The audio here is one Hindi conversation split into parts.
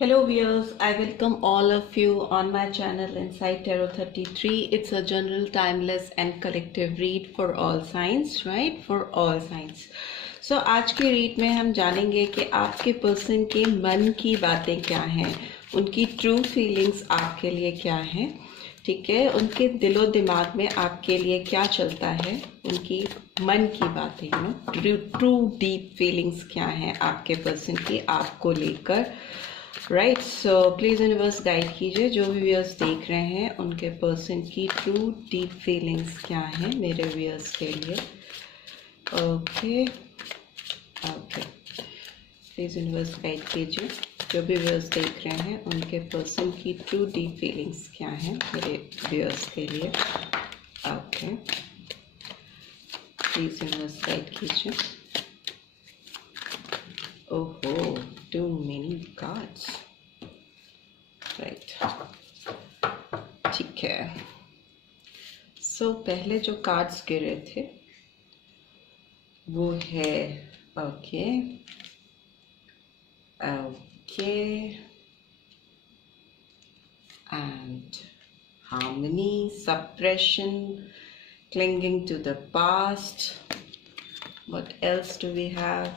Hello viewers, I welcome all of you on my channel Inside Tarot 33. It's a general, timeless and collective read for all signs, right? For all signs. So आज के रीड में हम जानेंगे कि आपके पर्सन के मन की बातें क्या हैं, उनकी ट्रू फीलिंग्स आपके लिए क्या हैं, ठीक है, उनके दिलो दिमाग में आपके लिए क्या चलता है, उनकी मन की बातें, ट्रू डीप फीलिंग्स क्या हैं आपके पर्सन की आपको लेकर, right. So please universe guide कीजिए जो भी व्यूअर्स देख रहे हैं उनके पर्सन की ट्रू डीप फीलिंग्स क्या हैं मेरे व्यूअर्स के लिए। Okay okay, please universe guide कीजिए जो भी व्यूअर्स देख रहे हैं उनके पर्सन की ट्रू डीप फीलिंग्स क्या हैं मेरे व्यूअर्स के लिए। ओके, प्लीज़ यूनिवर्स गाइड कीजिए। ओहो, too many cards, राइट, ठीक है। सो पहले जो कार्ड्स गिरे थे वो है okay okay and harmony, suppression, clinging to the past. What else do we have?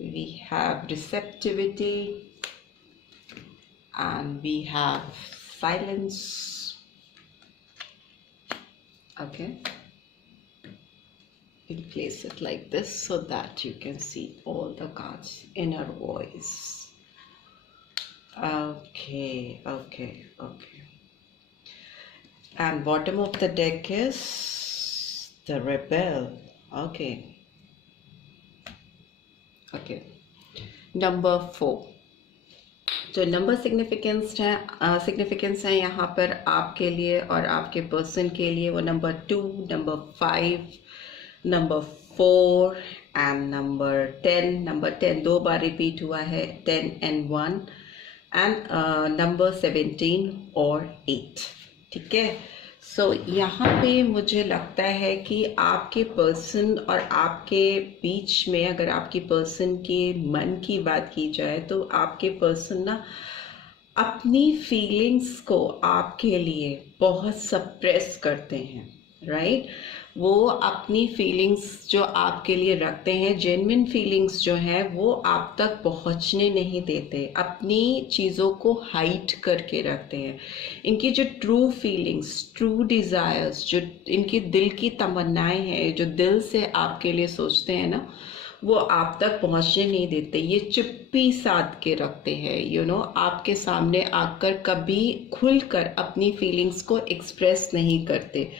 We have receptivity and we have silence. Okay, we'll place it like this so that you can see all the cards. Inner voice. Okay, okay, okay. And bottom of the deck is the Rebel. Okay. Okay, number 4 जो नंबर सिग्निफिकेंस है यहाँ पर आपके लिए और आपके पर्सन के लिए, वो number 2, number 5, number 4 and number 10। Number 10 दो बार रिपीट हुआ है, 10 and 1 एंड नंबर 17 और 8, ठीक है। सो यहाँ पे मुझे लगता है कि आपके पर्सन और आपके बीच में, अगर आपकी पर्सन के मन की बात की जाए तो आपके पर्सन ना अपनी फीलिंग्स को आपके लिए बहुत सप्रेस करते हैं, राइट। वो अपनी फीलिंग्स जो आपके लिए रखते हैं, जेन्युइन फीलिंग्स जो हैं, वो आप तक पहुंचने नहीं देते, अपनी चीज़ों को हाइड करके रखते हैं। इनकी जो ट्रू फीलिंग्स, ट्रू डिज़ायर्स, जो इनकी दिल की तमन्नाएं हैं, जो दिल से आपके लिए सोचते हैं ना, वो आप तक पहुंचने नहीं देते। ये चुप्पी साध के रखते हैं, आपके सामने आकर कभी खुलकर अपनी फीलिंग्स को एक्सप्रेस नहीं करते।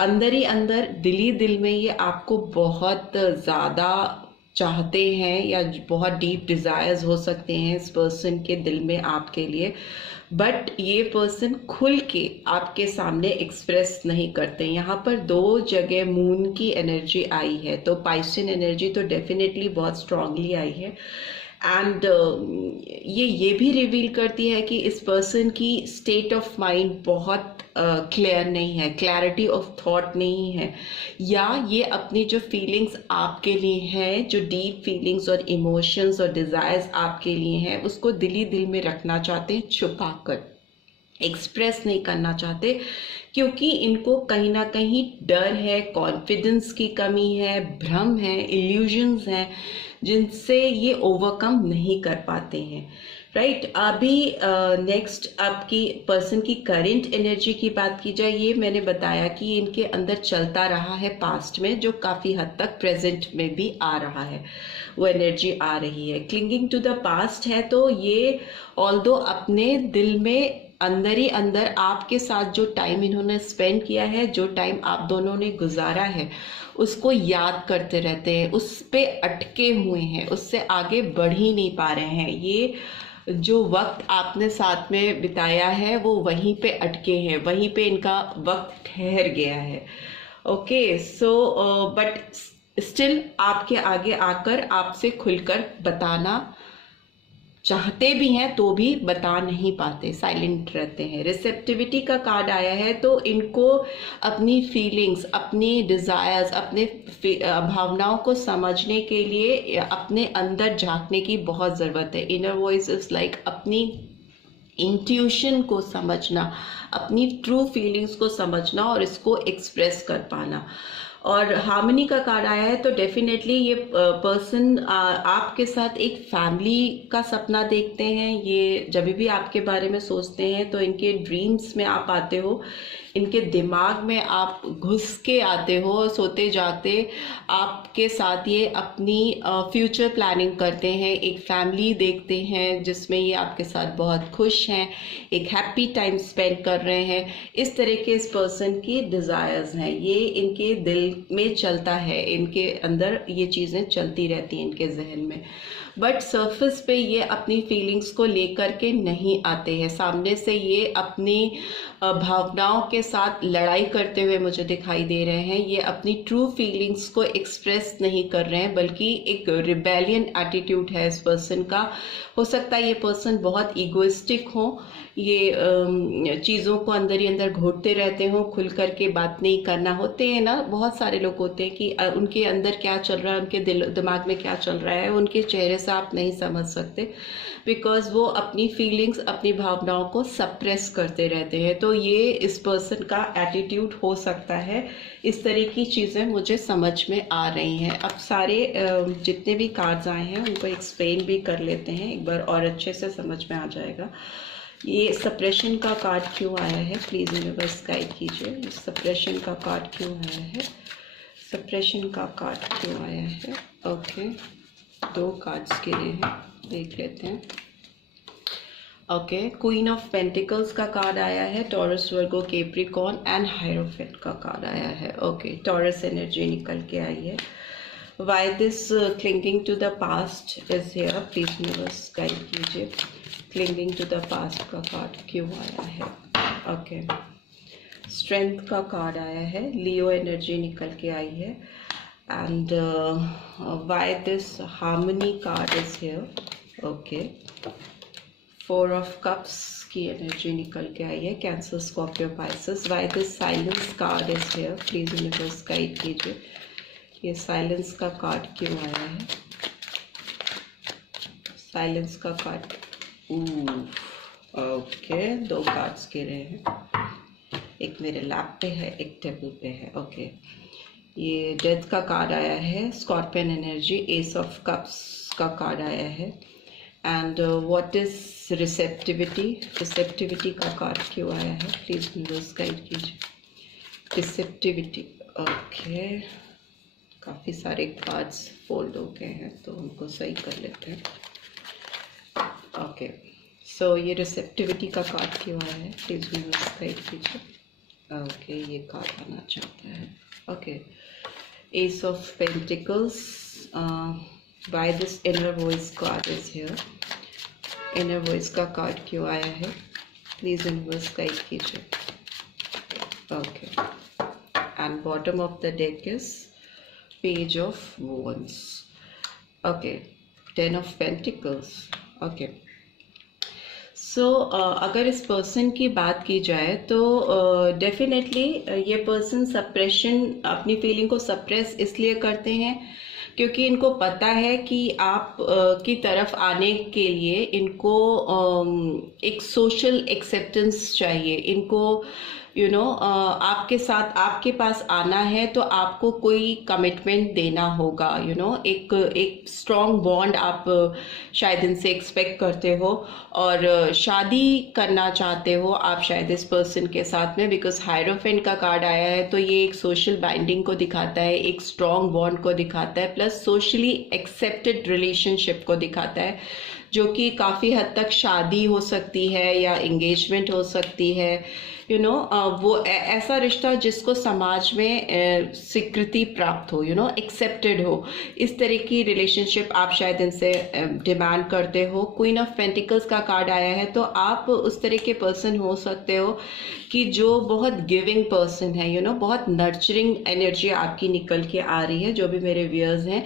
अंदर ही अंदर, दिली दिल में ये आपको बहुत ज़्यादा चाहते हैं या बहुत डीप डिज़ायर्स हो सकते हैं इस पर्सन के दिल में आपके लिए, बट ये पर्सन खुल के आपके सामने एक्सप्रेस नहीं करते। यहाँ पर दो जगह मून की एनर्जी आई है, तो पाइसियन एनर्जी तो डेफिनेटली बहुत स्ट्रांगली आई है एंड ये भी रिवील करती है कि इस पर्सन की स्टेट ऑफ माइंड बहुत क्लियर नहीं है, क्लैरिटी ऑफ थॉट नहीं है, या ये अपनी जो फीलिंग्स आपके लिए हैं, जो डीप फीलिंग्स और इमोशंस और डिज़ायर्स आपके लिए हैं, उसको दिली दिल में रखना चाहते हैं, छुपा कर एक्सप्रेस नहीं करना चाहते, क्योंकि इनको कहीं ना कहीं डर है, कॉन्फिडेंस की कमी है, भ्रम है, इल्यूजन्स हैं जिनसे ये ओवरकम नहीं कर पाते हैं, राइट। अभी नेक्स्ट आपकी पर्सन की करंट एनर्जी की बात की जाए, ये मैंने बताया कि इनके अंदर चलता रहा है पास्ट में, जो काफ़ी हद तक प्रेजेंट में भी आ रहा है, वो एनर्जी आ रही है। क्लिंगिंग टू द पास्ट है, तो ये ऑल्दो अपने दिल में अंदर ही अंदर आपके साथ जो टाइम इन्होंने स्पेंड किया है, जो टाइम आप दोनों ने गुजारा है, उसको याद करते रहते हैं, उस पे अटके हुए हैं, उससे आगे बढ़ ही नहीं पा रहे हैं। ये जो वक्त आपने साथ में बिताया है वो वहीं पे अटके हैं, वहीं पे इनका वक्त ठहर गया है। ओके, सो बट स्टिल आपके आगे आकर आपसे खुलकर बताना चाहते भी हैं तो भी बता नहीं पाते, साइलेंट रहते हैं। रिसेप्टिविटी का कार्ड आया है, तो इनको अपनी फीलिंग्स, अपनी डिज़ायर्स, अपने भावनाओं को समझने के लिए अपने अंदर झांकने की बहुत ज़रूरत है। इनर वॉइस इज लाइक अपनी इंट्यूशन को समझना, अपनी ट्रू फीलिंग्स को समझना और इसको एक्सप्रेस कर पाना। और हार्मनी का कार्ड आया है, तो डेफिनेटली ये पर्सन आपके साथ एक फैमिली का सपना देखते हैं। ये जब भी आपके बारे में सोचते हैं तो इनके ड्रीम्स में आप आते हो, इनके दिमाग में आप घुस के आते हो और सोते जागते आपके साथ ये अपनी फ्यूचर प्लानिंग करते हैं। एक फैमिली देखते हैं जिसमें ये आपके साथ बहुत खुश हैं, एक हैप्पी टाइम स्पेंड कर रहे हैं। इस तरह के इस पर्सन की डिज़ायर्स हैं, ये इनके दिल में चलता है, इनके अंदर ये चीज़ें चलती रहती हैं इनके जहन में। बट सरफेस पे ये अपनी फीलिंग्स को लेकर के नहीं आते हैं। सामने से ये अपनी भावनाओं के साथ लड़ाई करते हुए मुझे दिखाई दे रहे हैं। ये अपनी ट्रू फीलिंग्स को एक्सप्रेस नहीं कर रहे हैं, बल्कि एक रिबेलियन एटीट्यूड है इस पर्सन का। हो सकता है ये पर्सन बहुत ईगोइस्टिक हो, ये चीज़ों को अंदर ही अंदर घोटते रहते हो, खुल करके बात नहीं करना। होते हैं ना, बहुत सारे लोग होते हैं कि उनके अंदर क्या चल रहा है, उनके दिमाग में क्या चल रहा है, उनके चेहरे से आप नहीं समझ सकते, बिकॉज वो अपनी फीलिंग्स, अपनी भावनाओं को सप्रेस करते रहते हैं। तो ये इस पर्सन का एटीट्यूड हो सकता है। इस तरह की चीज़ें मुझे समझ में आ रही हैं। अब सारे जितने भी कार्ड्स आए हैं उनको एक्सप्लेन भी कर लेते हैं एक बार, और अच्छे से समझ में आ जाएगा। ये सप्रेशन का कार्ड क्यों आया है, प्लीज़ यूनिवर्स गाइड कीजिए। सप्रेशन का कार्ड क्यों आया है, सप्रेशन का कार्ड क्यों आया है। ओके, 2 कार्ड्स गिरे हैं, देख लेते हैं। ओके, क्वीन ऑफ पेंटिकल्स का कार्ड आया है, taurus, Virgo, Capricorn and hierophant का कार्ड आया है। ओके, टॉरस एनर्जी निकल के आई है। Why this clinging to the past is here, please universe guide कीजिए। क्लिंगिंग टू द पास्ट का कार्ड क्यों आया है। ओके, स्ट्रेंथ का कार्ड आया है, लियो एनर्जी निकल के आई है। And why this harmony card is here. Okay, 4 of cups की एनर्जी निकल के आई है, cancer, Scorpio, Pisces. Why this silence card is here, please universe guide कीजिए। ये साइलेंस का कार्ड क्यों आया है, साइलेंस का कार्ड। ओके, 2 कार्ड्स गिरे हैं, एक मेरे लैप पे है, एक टेबल पे है। ओके, ये डेथ का कार्ड आया है, scorpion energy, S of cups का कार्ड आया है। And what is receptivity, receptivity का कार्ड क्यों आया है, प्लीज यूनिवर्स गाइड कीजिए। रिसेप्टिविटी। ओके, काफ़ी सारे कार्ड्स फोल्ड हो गए हैं तो उनको सही कर लेते हैं। ओके, सो ये रिसेप्टिविटी का कार्ड क्यों आया है, प्लीज यूनिवर्स गाइड कीजिए। ओके, ये कार्ड आना चाहता है। Okay, ace of pentacles, why this inner voice card is here. Inner voice का कार्ड क्यों आया है, प्लीज यूनिवर्स गाइड कीजिए। Okay, and bottom of the deck is page of wands. Okay, 10 of pentacles. Okay, so अगर इस पर्सन की बात की जाए तो डेफिनेटली ये पर्सन सप्रेशन, अपनी फीलिंग को सप्रेस इसलिए करते हैं क्योंकि इनको पता है कि आप की तरफ आने के लिए इनको एक सोशल एक्सेप्टेंस चाहिए। इनको आपके साथ, आपके पास आना है तो आपको कोई कमिटमेंट देना होगा। एक स्ट्रॉन्ग बॉन्ड आप शायद इनसे एक्सपेक्ट करते हो और शादी करना चाहते हो आप शायद इस पर्सन के साथ में, बिकॉज हायरोफेंट का कार्ड आया है तो ये एक सोशल बाइंडिंग को दिखाता है, एक स्ट्रॉन्ग बॉन्ड को दिखाता है, प्लस सोशली एक्सेप्टेड रिलेशनशिप को दिखाता है, जो कि काफ़ी हद तक शादी हो सकती है या एंगेजमेंट हो सकती है। वो ऐसा रिश्ता जिसको समाज में स्वीकृति प्राप्त हो, एक्सेप्टेड हो, इस तरह की रिलेशनशिप आप शायद इनसे डिमांड करते हो। क्वीन ऑफ पेंटिकल्स का कार्ड आया है तो आप उस तरह के पर्सन हो सकते हो कि जो बहुत गिविंग पर्सन है, बहुत नर्चरिंग एनर्जी आपकी निकल के आ रही है। जो भी मेरे व्यूअर्स हैं,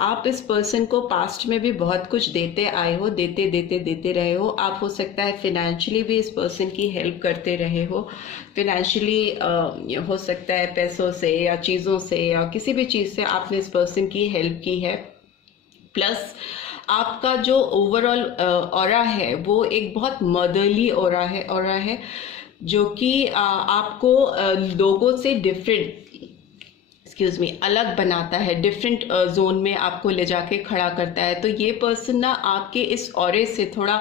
आप इस पर्सन को पास्ट में भी बहुत कुछ देते आए हो, देते रहे हो। आप हो सकता है फिनेंशियली भी इस पर्सन की हेल्प करते रहे हो। फिनेंशियली हो सकता है पैसों से या चीज़ों से या किसी भी चीज़ से आपने इस पर्सन की हेल्प की है। प्लस आपका जो ओवरऑल ऑरा है वो एक बहुत मदरली ऑरा है जो कि आपको लोगों से डिफरेंट अलग बनाता है, डिफरेंट जोन में आपको ले जाके खड़ा करता है। तो ये पर्सन ना आपके इस ऑरे से थोड़ा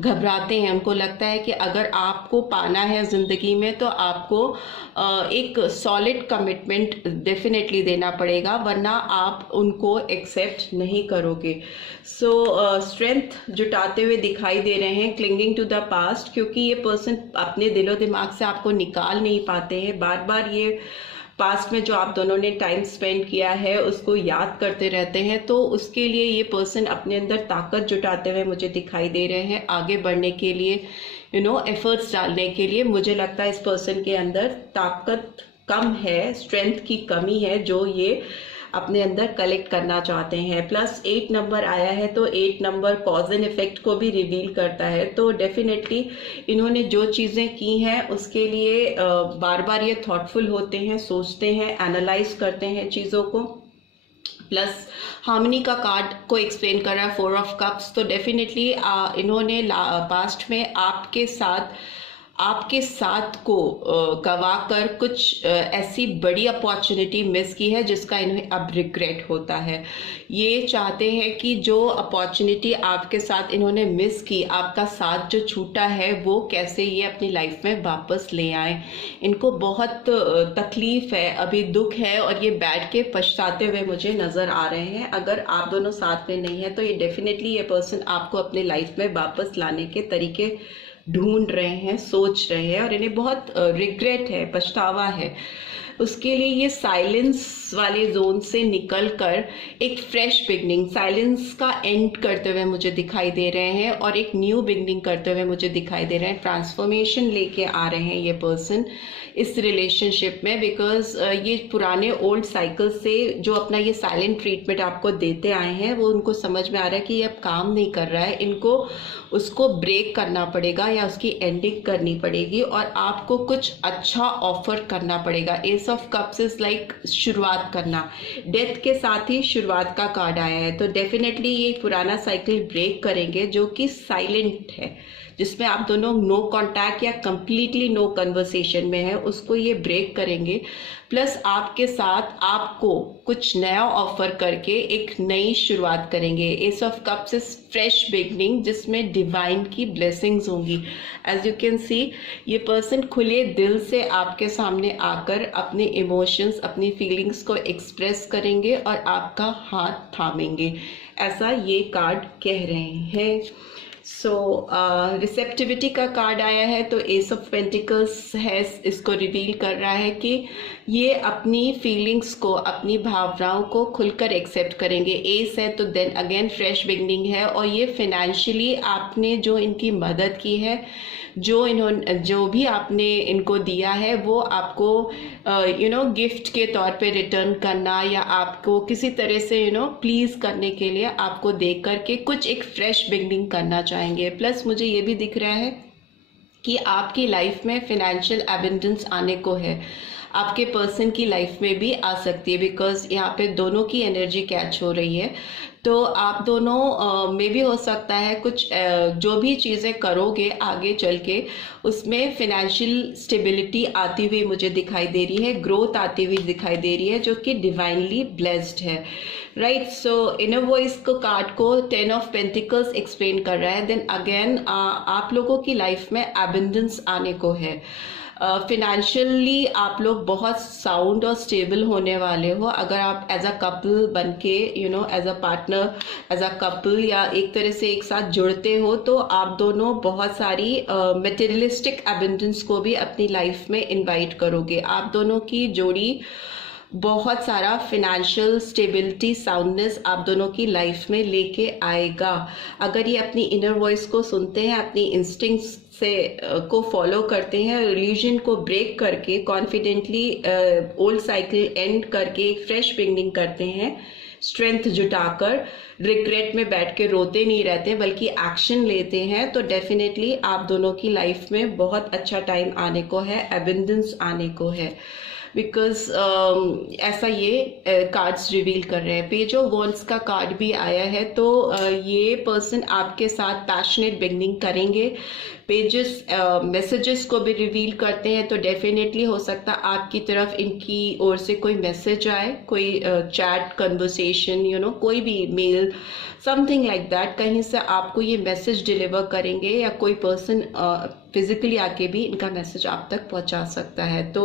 घबराते हैं। उनको लगता है कि अगर आपको पाना है ज़िंदगी में तो आपको एक सॉलिड कमिटमेंट डेफिनेटली देना पड़ेगा, वरना आप उनको एक्सेप्ट नहीं करोगे। सो स्ट्रेंथ जुटाते हुए दिखाई दे रहे हैं, क्लिंगिंग टू द पास्ट, क्योंकि ये पर्सन अपने दिलो दिमाग से आपको निकाल नहीं पाते हैं। बार बार ये पास्ट में जो आप दोनों ने टाइम स्पेंड किया है उसको याद करते रहते हैं। तो उसके लिए ये पर्सन अपने अंदर ताकत जुटाते हुए मुझे दिखाई दे रहे हैं, आगे बढ़ने के लिए एफर्ट्स डालने के लिए। मुझे लगता है इस पर्सन के अंदर ताकत कम है, स्ट्रेंथ की कमी है जो ये अपने अंदर कलेक्ट करना चाहते हैं। प्लस 8 नंबर आया है तो 8 नंबर कॉज एंड इफेक्ट को भी रिवील करता है। तो डेफिनेटली इन्होंने जो चीज़ें की हैं उसके लिए बार बार ये थॉटफुल होते हैं, सोचते हैं, एनालाइज करते हैं चीज़ों को। प्लस हार्मनी का कार्ड को एक्सप्लेन कर रहा है 4 ऑफ कप्स। तो डेफिनेटली इन्होंने पास्ट में आपके साथ को गवा कर कुछ ऐसी बड़ी अपॉर्चुनिटी मिस की है जिसका इन्हें अब रिग्रेट होता है। ये चाहते हैं कि जो अपॉर्चुनिटी आपके साथ इन्होंने मिस की, आपका साथ जो छूटा है, वो कैसे ये अपनी लाइफ में वापस ले आए। इनको बहुत तकलीफ है, अभी दुख है और ये बैठ के पछताते हुए मुझे नज़र आ रहे हैं। अगर आप दोनों साथ में नहीं है तो ये डेफिनेटली ये पर्सन आपको अपने लाइफ में वापस लाने के तरीके ढूंढ रहे हैं, सोच रहे हैं और इन्हें बहुत रिग्रेट है, पछतावा है। उसके लिए ये साइलेंस वाले जोन से निकलकर एक फ्रेश बिगनिंग, साइलेंस का एंड करते हुए मुझे दिखाई दे रहे हैं और एक न्यू बिगनिंग करते हुए मुझे दिखाई दे रहे हैं। ट्रांसफॉर्मेशन लेके आ रहे हैं ये पर्सन इस रिलेशनशिप में, बिकॉज ये पुराने ओल्ड साइकिल से जो अपना ये साइलेंट ट्रीटमेंट आपको देते आए हैं वो उनको समझ में आ रहा है कि ये अब काम नहीं कर रहा है, इनको उसको ब्रेक करना पड़ेगा या उसकी एंडिंग करनी पड़ेगी और आपको कुछ अच्छा ऑफर करना पड़ेगा। S of cups is like शुरुआत करना, डेथ के साथ ही शुरुआत का कार्ड आया है। तो डेफिनेटली ये पुराना साइकिल ब्रेक करेंगे जो कि साइलेंट है, जिसमें आप दोनों नो कांटेक्ट या कंप्लीटली नो कन्वर्सेशन में है, उसको ये ब्रेक करेंगे। प्लस आपके साथ आपको कुछ नया ऑफर करके एक नई शुरुआत करेंगे। S of cups is fresh beginning जिसमें डिवाइन की ब्लेसिंग्स होंगी। एज यू कैन सी ये पर्सन खुले दिल से आपके सामने आकर अपने इमोशंस, अपनी फीलिंग्स को एक्सप्रेस करेंगे और आपका हाथ थामेंगे, ऐसा ये कार्ड कह रहे हैं। सो रिसेप्टिविटी का कार्ड आया है तो एस ऑफ पेंटिकल्स है, इसको रिवील कर रहा है कि ये अपनी फीलिंग्स को, अपनी भावनाओं को खुलकर एक्सेप्ट करेंगे। एस है तो देन अगेन फ्रेश बिगनिंग है और ये फिनेंशियली आपने जो इनकी मदद की है, जो भी आपने इनको दिया है वो आपको गिफ्ट के तौर पे रिटर्न करना या आपको किसी तरह से प्लीज करने के लिए आपको दे करके कुछ एक फ्रेश बिगनिंग करना चाहेंगे। प्लस मुझे ये भी दिख रहा है कि आपकी लाइफ में फिनेंशियल एबंडेंस आने को है, आपके पर्सन की लाइफ में भी आ सकती है, बिकॉज यहाँ पे दोनों की एनर्जी कैच हो रही है। तो आप दोनों में भी हो सकता है कुछ जो भी चीज़ें करोगे आगे चल के उसमें फिनेंशियल स्टेबिलिटी आती हुई मुझे दिखाई दे रही है, ग्रोथ आती हुई दिखाई दे रही है जो कि डिवाइनली ब्लेस्ड है। राइट, सो इनर वॉइस को कार्ड को 10 ऑफ पेंटिकल्स एक्सप्लेन कर रहा है। देन अगेन आप लोगों की लाइफ में एबंडेंस आने को है। फिनेंशियली आप लोग बहुत साउंड और स्टेबल होने वाले हो अगर आप एज अ कपल बन के as a partner, as a couple या एक तरह से एक साथ जुड़ते हो तो आप दोनों बहुत सारी मटेरियलिस्टिक एबंडेंस को भी अपनी लाइफ में इनवाइट करोगे। आप दोनों की जोड़ी बहुत सारा फिनेंशियल स्टेबिलिटी, साउंडनेस आप दोनों की लाइफ में लेके आएगा। अगर ये अपनी इनर वॉइस को सुनते हैं, अपनी इंस्टिंक्ट्स से को फॉलो करते हैं, रिलीजन को ब्रेक करके कॉन्फिडेंटली ओल्ड साइकिल एंड करके एक फ्रेश बिगनिंग करते हैं, स्ट्रेंथ जुटाकर रिग्रेट में बैठ के रोते नहीं रहते बल्कि एक्शन लेते हैं, तो डेफिनेटली आप दोनों की लाइफ में बहुत अच्छा टाइम आने को है, एबंडेंस आने को है। बिकॉज ऐसा ये कार्ड्स रिवील कर रहे हैं। पेज ऑफ वॉन्ड्स का कार्ड भी आया है, तो ये पर्सन आपके साथ पैशनेट बिगनिंग करेंगे। पेजेस मैसेजेस को भी रिवील करते हैं, तो डेफिनेटली हो सकता है आपकी तरफ इनकी ओर से कोई मैसेज आए, कोई चैट कन्वर्सेशन कोई भी मेल समथिंग लाइक दैट, कहीं से आपको ये मैसेज डिलीवर करेंगे या कोई पर्सन फिजिकली आके भी इनका मैसेज आप तक पहुंचा सकता है। तो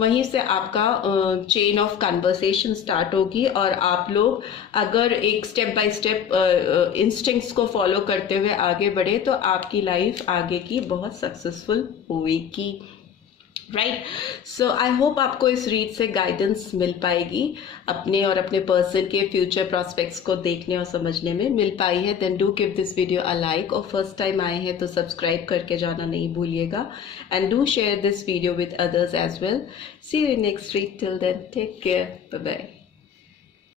वहीं से आपका चेन ऑफ कन्वर्सेशन स्टार्ट होगी और आप लोग अगर एक स्टेप बाय स्टेप इंस्टिंक्ट्स को फॉलो करते हुए आगे बढ़े तो आपकी लाइफ आगे की बहुत सक्सेसफुल होगी। राइट, सो आई होप आपको इस रीड से गाइडेंस मिल पाएगी, अपने और अपने पर्सन के फ्यूचर प्रॉस्पेक्ट्स को देखने और समझने में मिल पाई है। Then do give this video a like, और फर्स्ट टाइम आए हैं तो सब्सक्राइब करके जाना नहीं भूलिएगा, and do share this video with others as well. See you in next read, till then take care, bye bye.